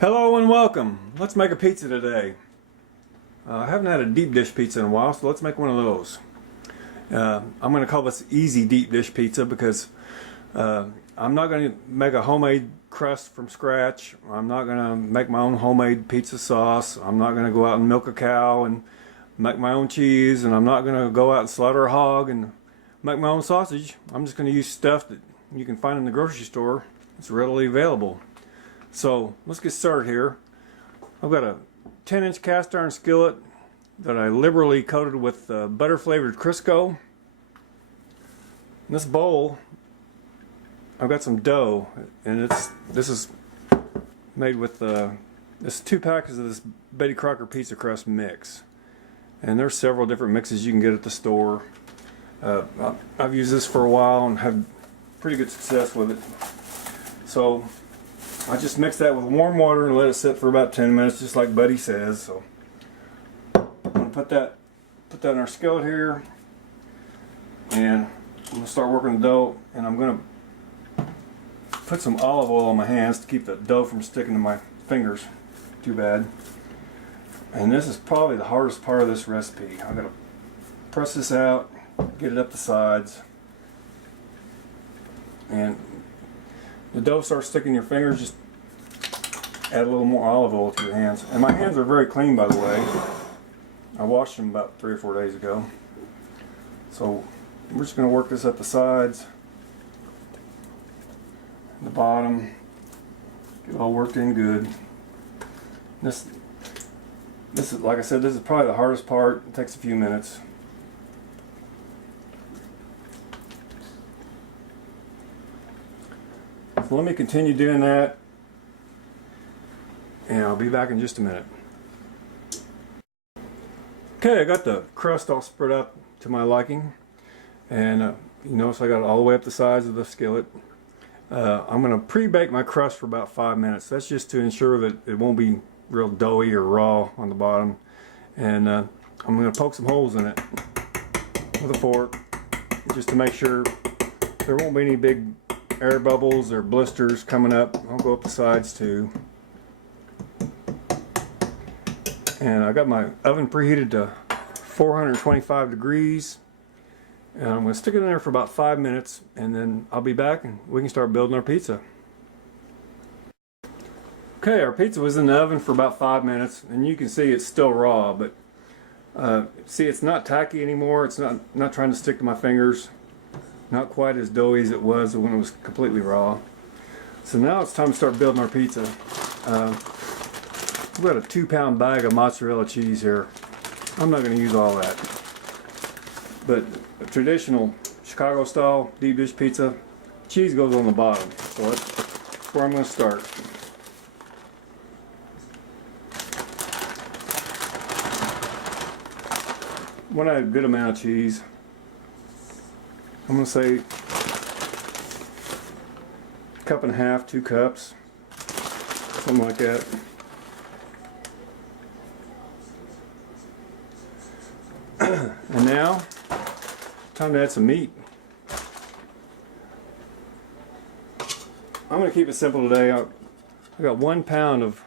Hello and welcome. Let's make a pizza today. I haven't had a deep dish pizza in a while, so let's make one of those. I'm going to call this easy deep dish pizza because I'm not going to make a homemade crust from scratch. I'm not going to make my own homemade pizza sauce. I'm not going to go out and milk a cow and make my own cheese, and I'm not going to go out and slaughter a hog and make my own sausage. I'm just going to use stuff that you can find in the grocery store. It's readily available. So let's get started here. I've got a 10-inch cast iron skillet that I liberally coated with butter flavored Crisco. In this bowl I've got some dough, and this is made with this 2 packets of this Betty Crocker pizza crust mix, and there's several different mixes you can get at the store. I've used this for a while and had pretty good success with it. So I just mix that with warm water and let it sit for about 10 minutes, just like Buddy says. So I'm going to put that in our skillet here, and I'm going to start working the dough, and I'm going to put some olive oil on my hands to keep the dough from sticking to my fingers too bad. And this is probably the hardest part of this recipe. I'm going to press this out, get it up the sides, and the dough starts sticking to your fingers, just add a little more olive oil to your hands. And my hands are very clean, by the way. I washed them about 3 or 4 days ago. So we're just going to work this up the sides, the bottom, get it all worked in good. This is, like I said, this is probably the hardest part. It takes a few minutes. So let me continue doing that, and I'll be back in just a minute. Okay, I got the crust all spread out to my liking, and you notice I got it all the way up the sides of the skillet. I'm going to pre-bake my crust for about 5 minutes. That's just to ensure that it won't be real doughy or raw on the bottom. And I'm going to poke some holes in it with a fork, just to make sure there won't be any big air bubbles or blisters coming up. I'll go up the sides too. And I got my oven preheated to 425 degrees, and I'm going to stick it in there for about 5 minutes, and then I'll be back and we can start building our pizza. Okay, our pizza was in the oven for about 5 minutes, and you can see it's still raw, but see, it's not tacky anymore. It's not trying to stick to my fingers. Not quite as doughy as it was when it was completely raw. So now it's time to start building our pizza. We've got a 2-pound bag of mozzarella cheese here. I'm not going to use all that. But a traditional Chicago style deep dish pizza, cheese goes on the bottom. So that's where I'm going to start. When I have a good amount of cheese, I'm going to say 1.5 cups, 2 cups, something like that. And now, time to add some meat. I'm going to keep it simple today. I got 1 pound of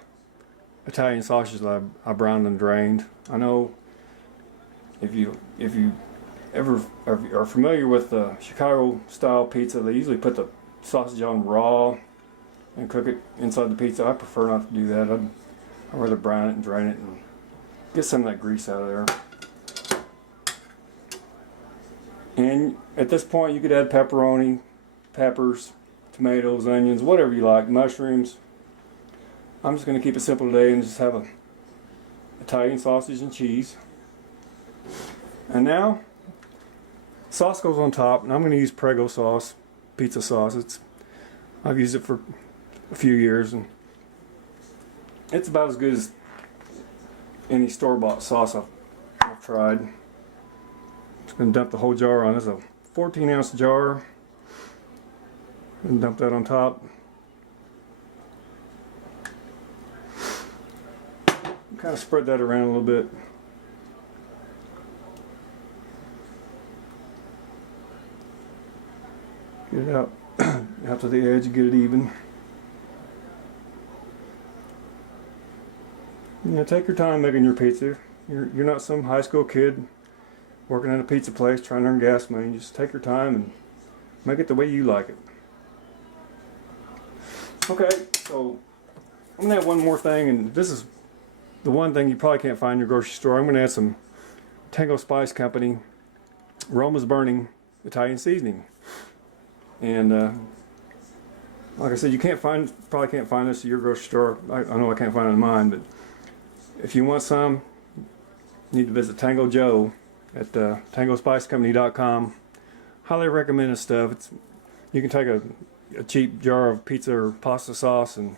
Italian sausage that I browned and drained. I know if you ever are familiar with the Chicago style pizza, they usually put the sausage on raw and cook it inside the pizza. I prefer not to do that. I'd rather brown it and drain it and get some of that grease out of there. And at this point you could add pepperoni, peppers, tomatoes, onions, whatever you like, mushrooms. I'm just going to keep it simple today and just have a Italian sausage and cheese. And now sauce goes on top, and I'm going to use Prego sauce, pizza sauce. I've used it for a few years, and it's about as good as any store-bought sauce I've tried. Just going to dump the whole jar on. This is a 14-ounce jar. And dump that on top. Kind of spread that around a little bit. Get it out to the edge, get it even. take your time making your pizza. You're not some high school kid working at a pizza place trying to earn gas money. Just take your time and make it the way you like it. Okay, so I'm going to add one more thing, and this is the one thing you probably can't find in your grocery store. I'm going to add some Tango Spice Company Roma's Burning Italian seasoning. And like I said, you probably can't find this at your grocery store. I know I can't find it in mine, but if you want some, you need to visit Tango Joe at tangospicecompany.com. Highly recommend this stuff. You can take a cheap jar of pizza or pasta sauce and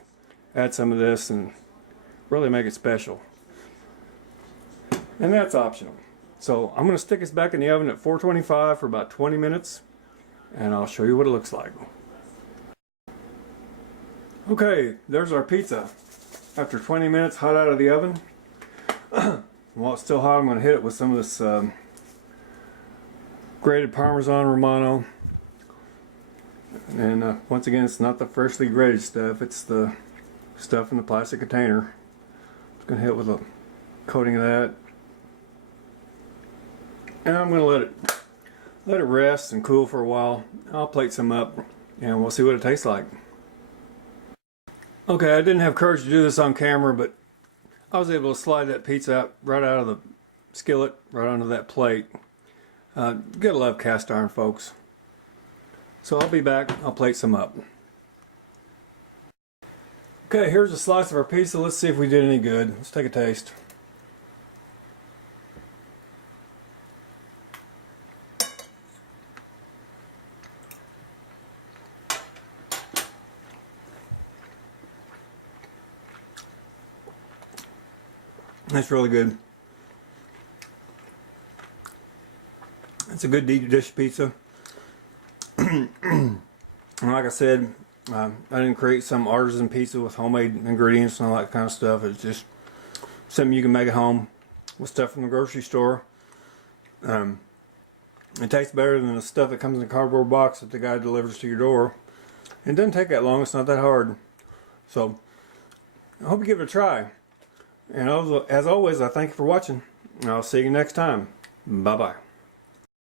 add some of this and really make it special. And that's optional. So I'm going to stick this back in the oven at 425 for about 20 minutes, and I'll show you what it looks like. Okay, there's our pizza after 20 minutes hot out of the oven. While it's still hot, I'm going to hit it with some of this grated Parmesan Romano. And once again, it's not the freshly grated stuff, it's the stuff in the plastic container. Just going to hit it with a coating of that. And I'm going to let it rest and cool for a while. I'll plate some up and we'll see what it tastes like. Okay, I didn't have courage to do this on camera, but I was able to slide that pizza out right out of the skillet, right onto that plate. Gotta love cast iron, folks. So I'll be back, I'll plate some up. Okay, here's a slice of our pizza. Let's see if we did any good. Let's take a taste. That's really good. It's a good deep dish pizza. And like I said, I didn't create some artisan pizza with homemade ingredients and all that kind of stuff. It's just something you can make at home with stuff from the grocery store. It tastes better than the stuff that comes in a cardboard box that the guy delivers to your door. It doesn't take that long. It's not that hard. So I hope you give it a try. And as always, I thank you for watching. I'll see you next time. Bye-bye.